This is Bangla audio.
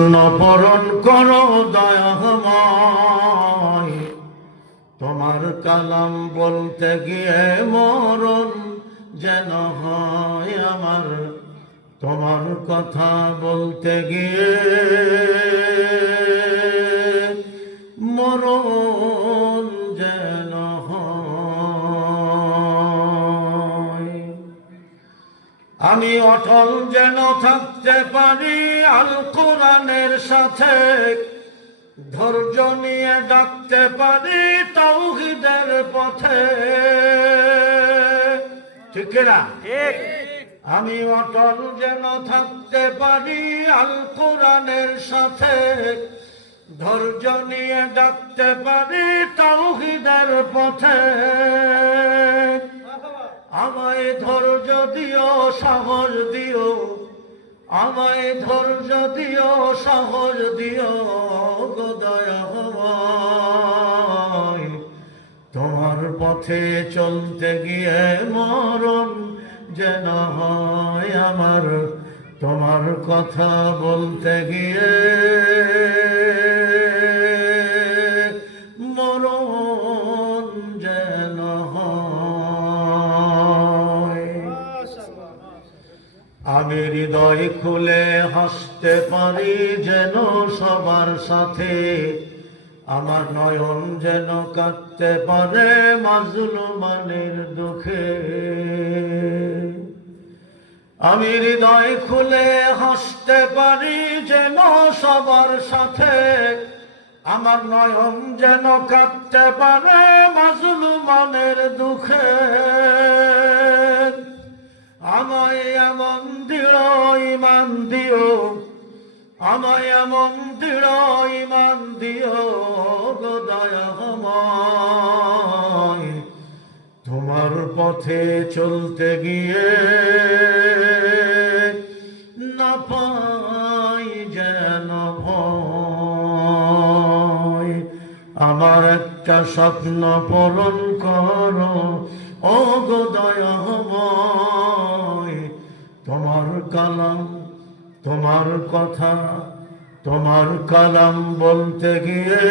স্বপ্ন পূরণ করো দয়াময়, তোমার কালাম বলতে গিয়ে মরণ যেন হয় আমার, তোমার কথা বলতে গিয়ে মরণ যেন হয়। আমি অটল যেন থাকতে পারি আল কোরআনের সাথে, ধৈর্য নিয়ে ডাকতে পারি তাওহীদের পথে। ঠিক না? ঠিক। আমি অটল যেন থাকতে পারি আল কোরআনের সাথে, ধৈর্য নিয়ে ডাকতে পারি তাওহীদের পথে। আমায় ধৈর্য দিও, সাহস দিও, আমায় ধৈর্য দিও, সাহস দিও গো দয়াময়, তোমার পথে চলতে গিয়ে মরণ যেন হয় আমার, তোমার কথা বলতে গিয়ে মরণ যেন হয়। আমি হৃদয় খুলে হাসতে পারি যেন সবার সাথে, আমার নয়ন যেন কাঁদতে পারে মাজলুমানের দুঃখে। আমি হৃদয় খুলে হাসতে পারি যেন সবার সাথে, আমার নয়ন যেন কাঁদতে পারে মাজলুমানের দুঃখে। আমায় এমন দৃঢ় ঈমান দিও, আমায় এমন দৃঢ় ঈমান দিও গো দয়াময়, তোমার পথে চলতে গিয়ে না পাই যেন ভয়। আমার একটা স্বপ্ন পূরণ করো ও গো দয়াময়, তোমার কালাম, তোমার কথা, তোমার কালাম বলতে গিয়ে